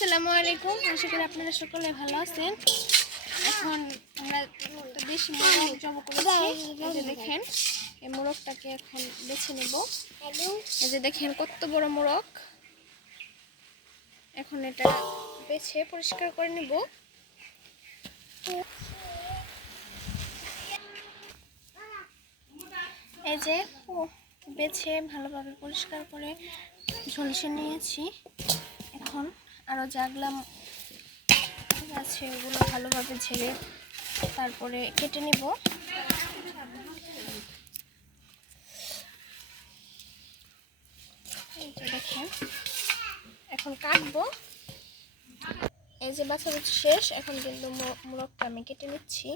আসসালামু আলাইকুম। আশা করি আপনারা সকলে ভালো আছেন। এখন আমরা একটা দেশি মোরগ জবাই করেছি। এই যে দেখেন, এই মোরগটাকে এখন বেছে নেব। এই যে দেখেন কত বড় মোরগ। এখন এটা বেছে পরিষ্কার করে নেব। এই যে বেছে ভালোভাবে পরিষ্কার করে ঝলসে নিয়েছি। এখন আরও জাগলাম আছে ওগুলো ভালোভাবে ঝেড়ে তারপরে কেটে নিব। এই যে দেখেন এখন কাটবো। এই যে বাছাবাছি শেষ, এখন কিন্তু মোরগটা আমি কেটে নিচ্ছি।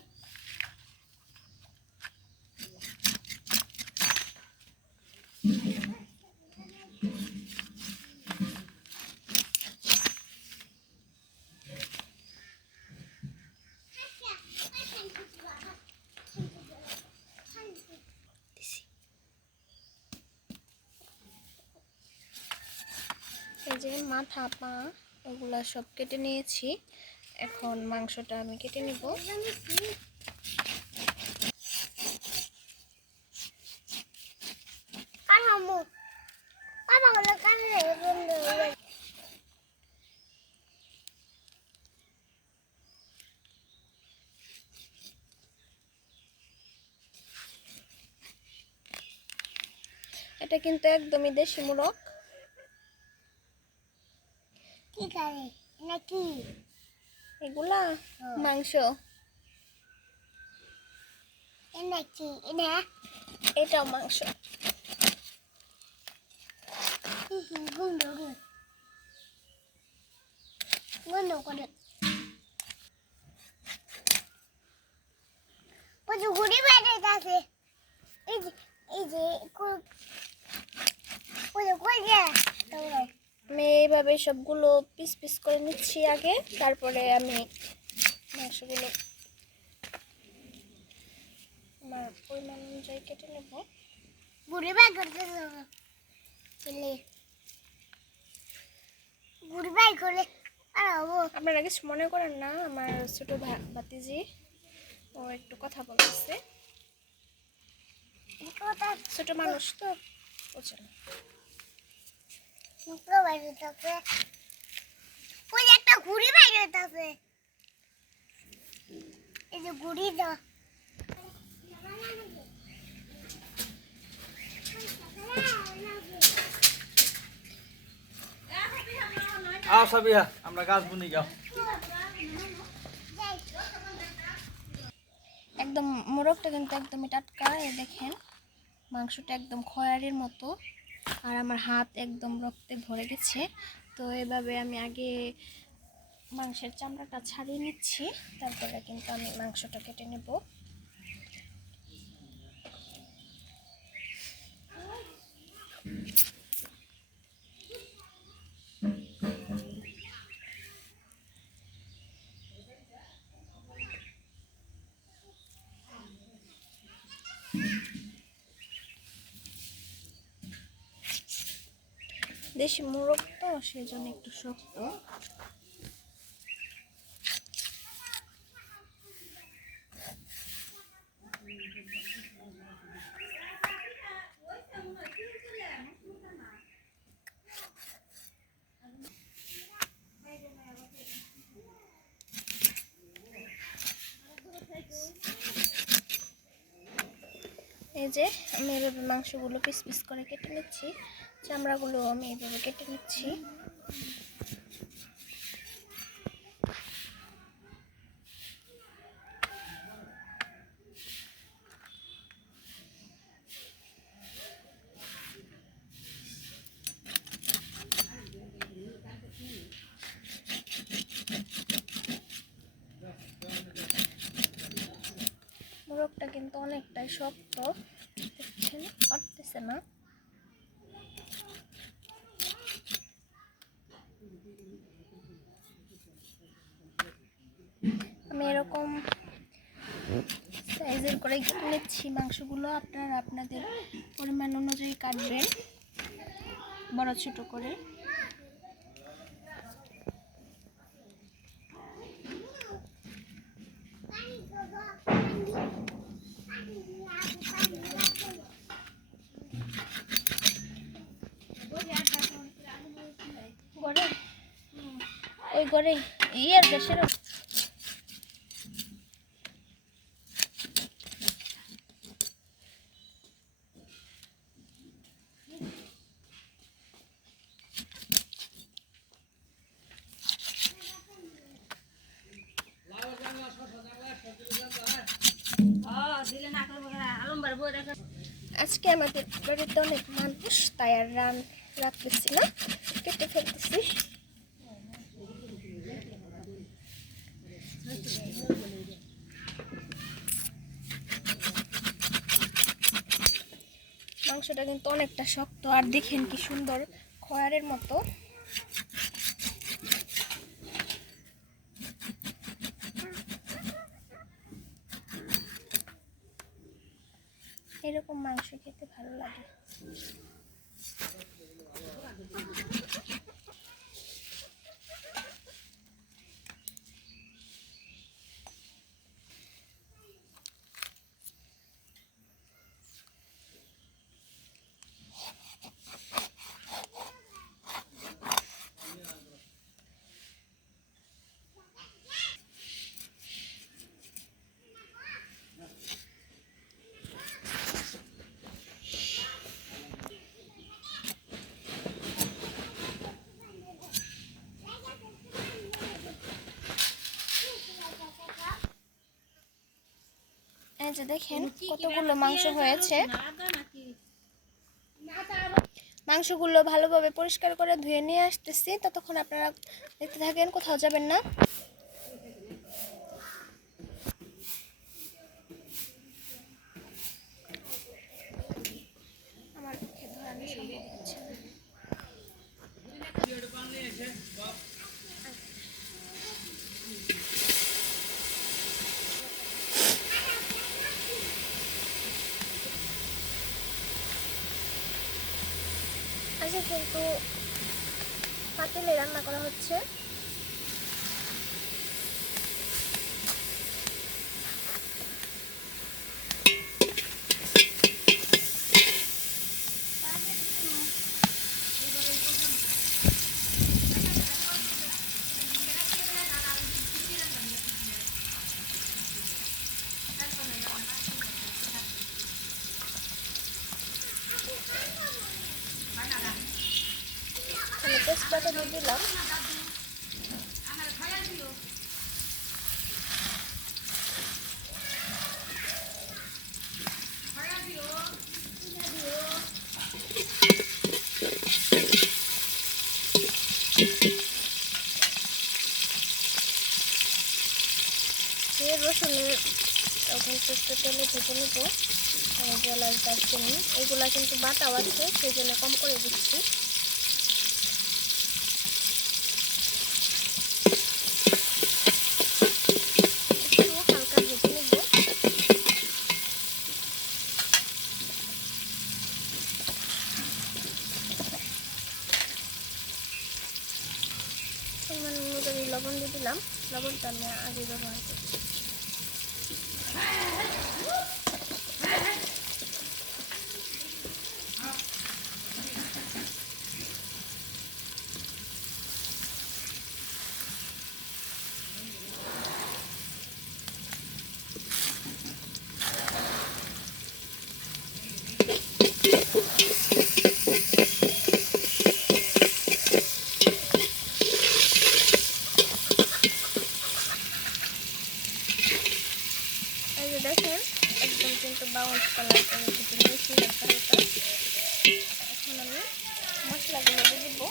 এই যে মাথা পা ওগুলা সব কেটে নিয়েছি। এখন মাংসটা আমি কেটে নিব। এটা কিন্তু একদমই দেশি মোরগ। কি করে নাকি এগুলা মাংস নাকি এটাও মাংস। ঘুরি বাইরে আছে। আমি এইভাবে সবগুলো পিস পিস করে নিচ্ছি আগে, তারপরে আমি মাংসগুলো আমার পরিমাণ অনুযায়ী কেটে নেব। আপনারা কিছু মনে করেন না, আমার ছোট ভাতিজি ও একটু কথা বলতেছে, ছোট মানুষ তো বুঝে না। একটা ঘুড়ি বাইরে আছে, এই যে ঘুড়ি দা সাবিহা আমরা গাছ বুনি যাও। একদম মোরগটা কিন্তু একদমই টাটকা। এই দেখেন মাংসটা একদম খয়ারির মতো, আর আমার হাত একদম রক্তে ভরে গেছে। তো এভাবে আমি আগে মাংসের চামড়াটা ছাড়িয়ে নিচ্ছি, তারপরে কিন্তু আমি মাংসটা কেটে নেব। দেশি মোরগ তো সেজন্য একটু শক্ত। এই যে আমি এভাবে মাংসগুলো পিস পিস করে কেটে নিচ্ছি, চামড়াগুলো আমি এভাবে কেটে নিচ্ছি। মোরগটা কিন্তু অনেকটাই শক্ত, দেখছেন কাটতেছে না। আমি এরকম সাইজের করে কেটে নিচ্ছি মাংসগুলো। আপনারা আপনাদের পরিমাণ অনুযায়ী কাটবেন, বড় ছোট করে। ওই ঘরে ইয়ের গ্যাসের আজকে আমাদের বাড়িতে অনেক মানুষ, তাই আর রাখতেছি না, কেটে ফেলতেছি। মাংসটা কিন্তু অনেকটা শক্ত, আর দেখেন কি সুন্দর খয়ারের মতো। এরকম মাংস খেতে ভালো লাগে। এই যে দেখেন কতগুলো মাংস হয়েছে। মাংসগুলো ভালোভাবে পরিষ্কার করে ধুয়ে নিয়ে আসতেছি, ততক্ষণ আপনারা দেখতে থাকেন, কোথাও যাবেন না। আমার পক্ষে ধরানো সম্ভব হচ্ছে না। আজকে কিন্তু পাতিলে রান্না করা হচ্ছে। আমি তেজপাতা দিয়ে দিলাম। রসুনের এখন একটু তেলে ভেজে নিব। এলাচ, দারচিনি এগুলা কিন্তু বাটাও আছে, সেই জন্য কম করে দিচ্ছি। একটু হালকা ভেজে নিব। পরিমাণ অনুযায়ী লবণ দিয়ে দিলাম। লবণটা আমি আগে ব্যবহার করছি। দেখেন একদম কিন্তু ব্রাউন কালার করে ভেজে নিয়েছি হালকা হালকা। এখন আমি মশলাগুলো দিয়ে দেবো।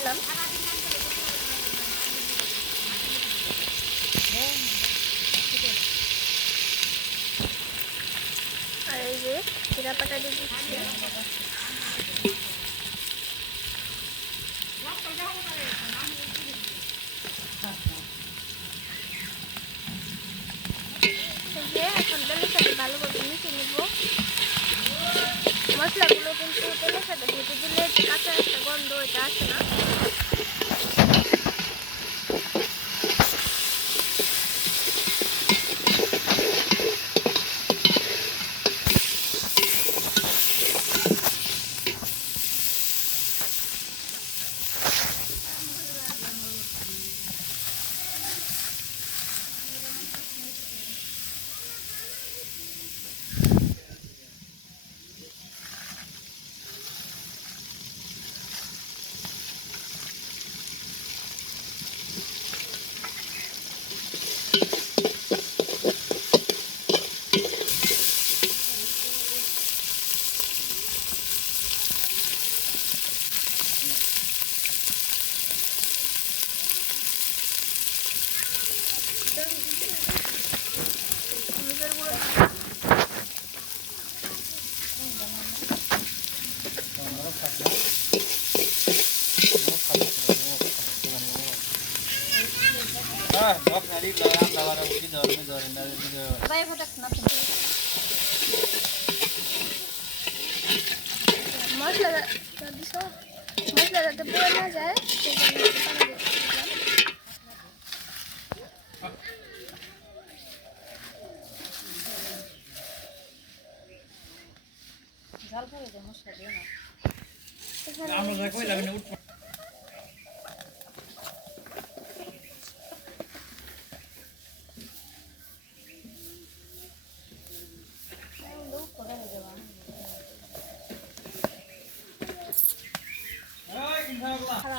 দিলাম। আর এই যে জিরা পাতা দিয়ে দিচ্ছি। এখন তেলের সাথে ভালোভাবে মিশিয়ে নিব। মশলাগুলো কিন্তু তেলের সাথে ভেজে দিলে কাঁচা একটা গন্ধ এটা আসে না। হলুদের গুঁড়ো মশলা দিছ, মশলা যাতে পুড়ে না যায় সেই জন্য একটু পানি দিয়ে দিলাম।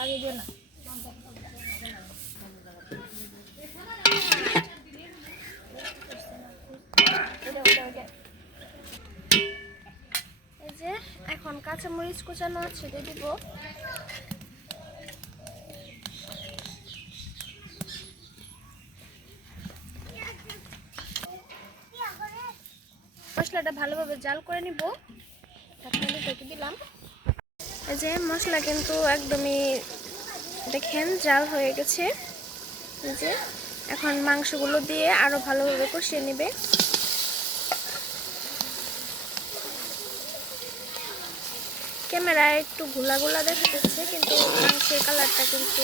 আগে দিও না। এই যে এখন কাঁচামরিচ কুচানো আছে দিয়ে দিব। মশলাটা ভালোভাবে জাল করে নিব। ঢাকনা ঢেকে দিলাম। এই যে মশলা কিন্তু একদমই দেখেন জাল হয়ে গেছে। এই যে এখন মাংসগুলো দিয়ে আরো ভালোভাবে কষিয়ে নেবে। ক্যামেরায় একটু ঘোলা ঘোলা দেখা যাচ্ছে, কিন্তু মাংসের কালারটা কিন্তু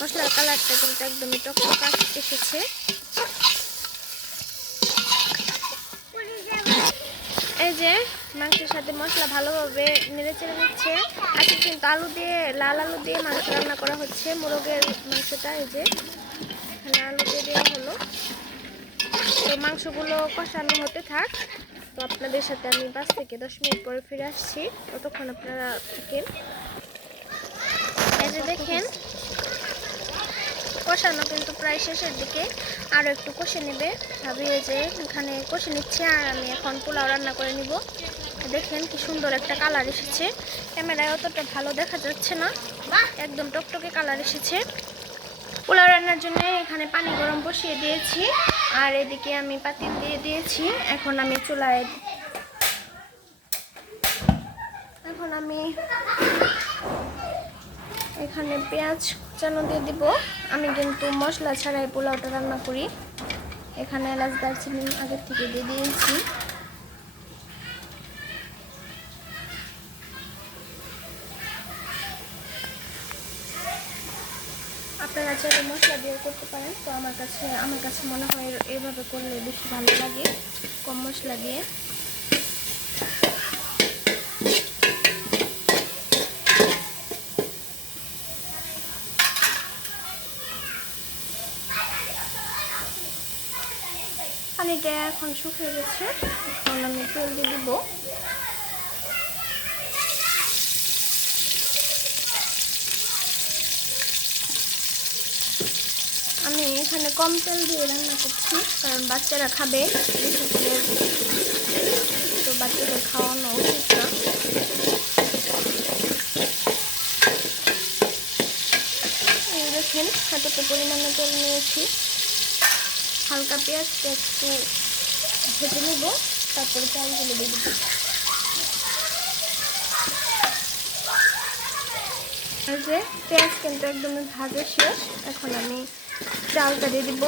মশলার কালারটা কিন্তু একদমই টকটকা এসেছে। এই যে মাংসের সাথে মশলা ভালোভাবে নেড়ে চেড়ে নিচ্ছে। আজকে কিন্তু আলু দিয়ে, লাল আলু দিয়ে মাংস রান্না করা হচ্ছে, মোরগের মাংসটা। এই যে এখানে আলু দিয়ে দেওয়া হলো। তো মাংসগুলো কষানো হতে থাক। তো আপনাদের সাথে আমি 5 থেকে 10 মিনিট পরে ফিরে আসছি, ততক্ষণ আপনারা থাকেন। এই যে দেখেন কষানো কিন্তু প্রায় শেষের দিকে, আরও একটু কষে নেবে। ভাবিয়ে যে এখানে কষে নিচ্ছে, আর আমি এখন পোলাও রান্না করে নিব। দেখেন কি সুন্দর একটা কালার এসেছে। ক্যামেরায় অতটা ভালো দেখা যাচ্ছে না, একদম টকটকে কালার এসেছে। পোলাও রান্নার জন্য এখানে পানি গরম বসিয়ে দিয়েছি, আর এদিকে আমি পাতিল দিয়ে দিয়েছি। এখন আমি চুলায় এখানে পেঁয়াজ কুচানো দিয়ে দিব। আমি কিন্তু মশলা ছাড়াই পোলাওটা রান্না করি। এখানে এলাচ দারচিনি আগের থেকে দিয়ে দিয়েছি। আপনারা চাইলে মশলা দিয়ে করতে পারেন। তো আমার কাছে মনে হয় এইভাবে করলে বেশি ভালো লাগে, কম মশলা দিয়ে। পানিটা এখন শুকিয়ে গেছে, এখন আমি তেল দিয়ে দিব। আমি এখানে কম তেল দিয়ে রান্না করছি, কারণ বাচ্চারা খাবে বেশি তেলের, তো বাচ্চাদের খাওয়ানো উচিত না। দেখেন এতটা পরিমাণে তেল নিয়েছি। হালকা পেঁয়াজটা একটু ভেজে নেব, তারপরে চালগুলো দিয়ে দেবো। আর যে পেঁয়াজ কিন্তু একদমই ভাজা শেষ, এখন আমি চালটা দিয়ে দিব।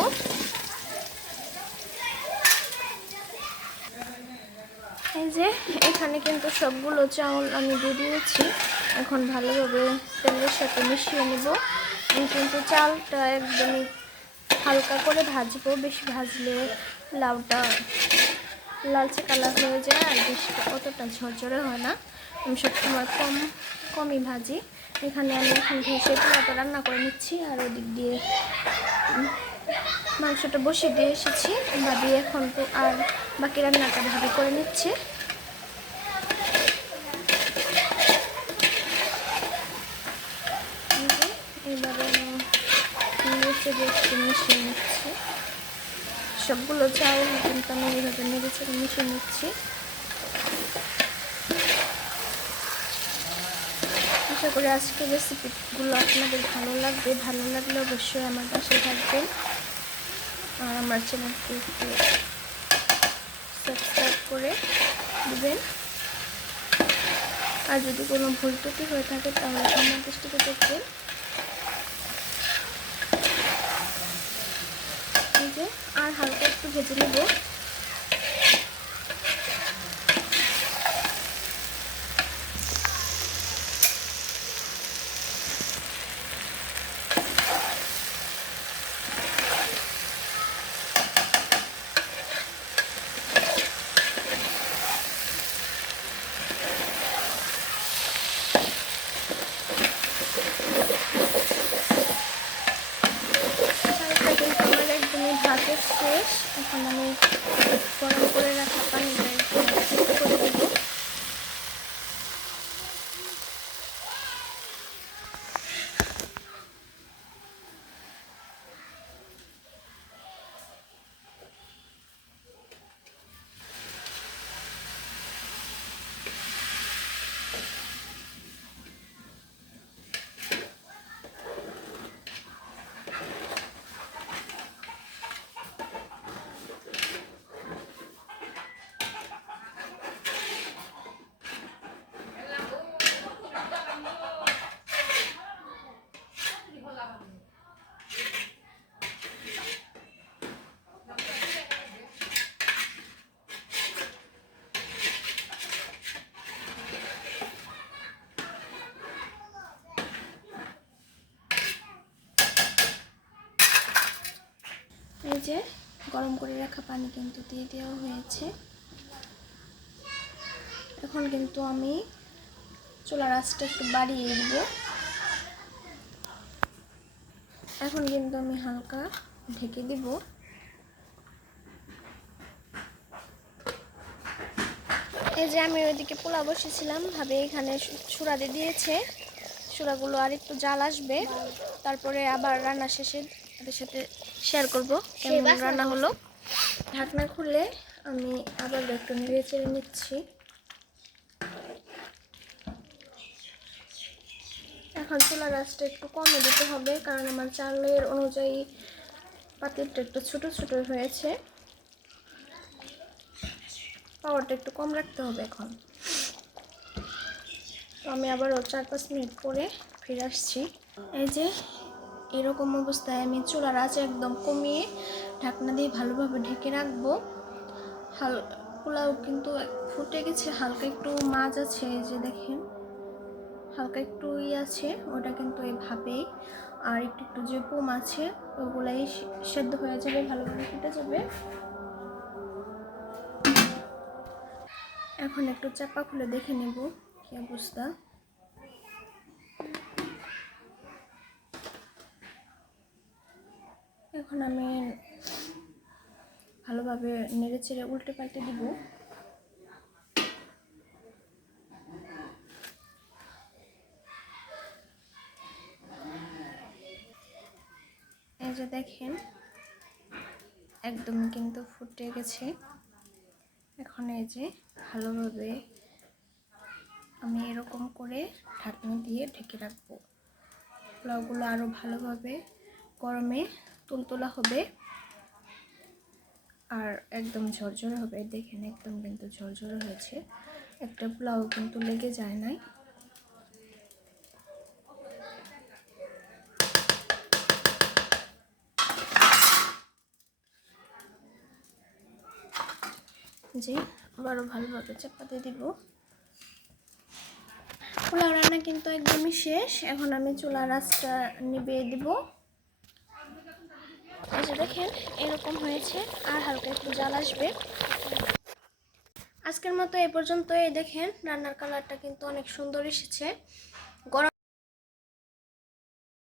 এই যে এখানে কিন্তু সবগুলো চাউল আমি দিয়ে দিয়েছি। এখন ভালোভাবে তেলের সাথে মিশিয়ে নেব। আমি কিন্তু চালটা একদমই হালকা করে ভাজবো, বেশি ভাজলে লাউটা লালচে কালার হয়ে যায় আর বেশি অতটা ঝরঝরে হয় না। আমি সবসময় কমই ভাজি। এখানে আমি এখন ঘেঁষে পোলাওটা রান্না করে নিচ্ছি, আর ওদিক দিয়ে মাংসটা বসিয়ে দিয়ে এসেছি ভাবি, এখন তো আর বাকি রান্নাটা ভাবি করে নিচ্ছে। এইভাবে মিশিয়ে নিচ্ছি সবগুলো চাউল, কিন্তু আমি এইভাবে মিশিয়ে নিচ্ছি। আশা করি আজকের রেসিপিগুলো আপনাদের ভালো লাগবে। ভালো লাগলে অবশ্যই আমার পাশে থাকবেন আর আমার চ্যানেলকে একটু সাবস্ক্রাইব করে দেবেন। আর যদি কোনো ভুল ত্রুটি হয়ে থাকে তাহলে আমার দৃষ্টিতে দেখবেন। এই যে আর হালকা একটু ভেজে নেব। ভাজা শেষ, এখন আমি গরম করে রাখা পানিটা একটু করে দেব। এই যে গরম করে রাখা পানি কিন্তু দিয়ে দেওয়া হয়েছে। এখন কিন্তু আমি চুলার আঁচটা একটু বাড়িয়ে দেব। এখন কিন্তু আমি হালকা ঢেকে দিব। এই যে আমি ওইদিকে পোলাও বসেছিলাম, ভাবে এখানে সুরা দিয়েছে। সুরাগুলো আর একটু জাল আসবে, তারপরে আবার রান্না শেষে তাদের সাথে শেয়ার করব কেমন রান্না হলো। ঢাকনা খুলে আমি আবার একটু নেড়ে চেড়ে নিচ্ছি। এখন চুলার আঁচটা একটু কমে দিতে হবে, কারণ আমার চালের অনুযায়ী পাতিলটা একটু ছোটো ছোটো হয়েছে। পাওয়ারটা একটু কম রাখতে হবে। এখন তো আমি আবারও 4-5 মিনিট পরে ফিরে আসছি। এই যে এরকম অবস্থায় আমি চুলার আঁচ একদম কমিয়ে ঢাকনা দিয়ে ভালোভাবে ঢেকে রাখবো। পোলাও কিন্তু ফুটে গেছে, হালকা একটু মাছ আছে, এই যে দেখেন হালকা একটু আছে, ওটা কিন্তু এভাবেই। আর একটু একটু যে পোম আছে ওগুলাই সেদ্ধ হয়ে যাবে, ভালোভাবে ফুটে যাবে। এখন একটু চাপা খুলে দেখে নেব কি অবস্থা। এখন আমি ভালোভাবে নেড়ে চেড়ে উল্টে পাল্টে দিব। এই যে দেখেন একদম কিন্তু ফুটে গেছে। এখন এই যে ভালোভাবে আমি এরকম করে ঢাকনা দিয়ে ঢেকে রাখবো। পোলাওগুলো আরও ভালোভাবে গরমে তুলতুলা হবে আর একদম ঝরঝরে হবে। দেখেন একদম কিন্তু ঝরঝরে হয়েছে, একটা পোলাও কিন্তু লেগে যায় নাই। যে আবারও ভালোভাবে চাপাতে দিব। পোলাও রান্না কিন্তু একদমই শেষ, এখন আমি চুলার আঁচটা নিভিয়ে দিব। এই যে দেখেন এরকম হয়েছে, আর হালকা একটু জাল আসবে। আজকের মতো এই পর্যন্তই। দেখেন রান্নার কালারটা কিন্তু অনেক সুন্দর এসেছে। গরম